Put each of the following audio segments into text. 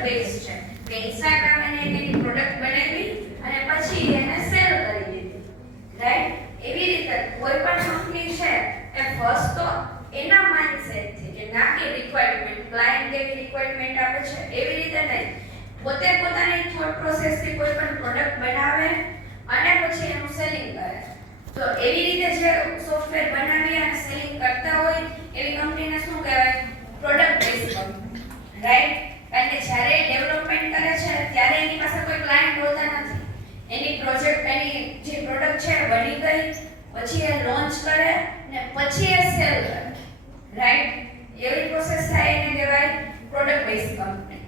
Product base છે કે Instagram એને એની પ્રોડક્ટ બનાવી અને પછી એને સેલ કરી દીધી, રાઈટ? એવી રીતે કોઈ પણ કંપની છે એ ફર્સ્ટ તો એના માઇન્ડસેટથી કે ના કે રિક્વાયરમેન્ટ ક્લાયન્ટ કેવી રિક્વાયરમેન્ટ આપે છે એવી રીતે નહીં, પોતે પોતાની થોટ પ્રોસેસથી કોઈ પણ પ્રોડક્ટ બનાવે અને પછી એનું સેલિંગ કરે. તો એવી રીતે જે સોફ્ટવેર બનાવી અને સેલિંગ કરતા હોય એવી કંપનીને શું કહેવાય? Product base company, right? કારણ કે જ્યારે ડેવલપમેન્ટ કરે છે ત્યારે એની પાસે કોઈ ક્લાયન્ટ હોતા નથી. એની પ્રોજેક્ટ એની જે પ્રોડક્ટ છે બની ગઈ પછી એ લોન્ચ કરે ને પછી એ સેલ કરે, રાઈટ? એવી પ્રોસેસ થાય એને કહેવાય product base company.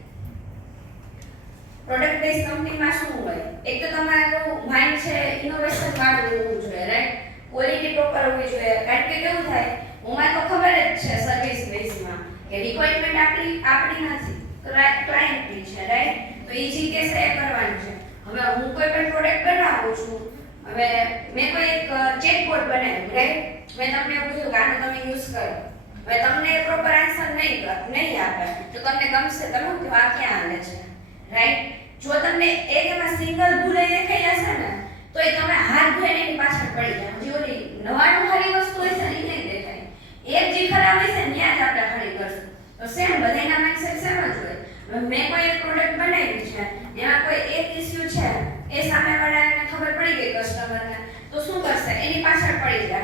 Product base કંપનીમાં શું હોય? એક તો તમારું માઇન્ડ છે ઇનોવેશન વાળું હોવું જોઈએ, રાઈટ? ક્વોલિટી પ્રોપર હોવી જોઈએ. કારણ કે કેવું થાય, ઉમાં તો ખબર જ છે સર્વિસ બેઝમાં કે રિક્વાયરમેન્ટ આપણી નથી, ક્લાયન્ટની છે, રાઈટ? તો એ જે કહેશે એ કરવાનું છે. હવે હું કોઈ પણ પ્રોડક્ટ બનાવું છું, હવે મેં કોઈ એક ચેટબોટ બનાવ્યું, રાઈટ? મેં તમને એવું કીધું કે આનો તમે યુઝ કરો. હવે તમને પ્રોપર આન્સર નહીં આપે તો તમને ગમશે? તમે કહો આ ક્યાં આવે છે, રાઈટ? જો તમને એમાં સિંગલ ભૂલ દેખાઈ જશે ને તો એ તમે હાથ ધોઈને એની પાછળ પડી જાય. જે ઓલી નવાનું સારી વસ્તુ હોય છે ને એ નહીં દેખાય, એક જે ખરાબ હોય છે ત્યાં જ આપણે ખરી કરશું. તો સેમ બધાના માઇન્ડસેટ સેમ જ હોય. મેં કોઈ એક પ્રોડક્ટ બનાવી છે, એમાં કોઈ એક ઇસ્યુ છે, એ સામેવાળાને ખબર પડી ગઈ કસ્ટમરને, તો શું કરશે? એની પાછળ પડી જાય.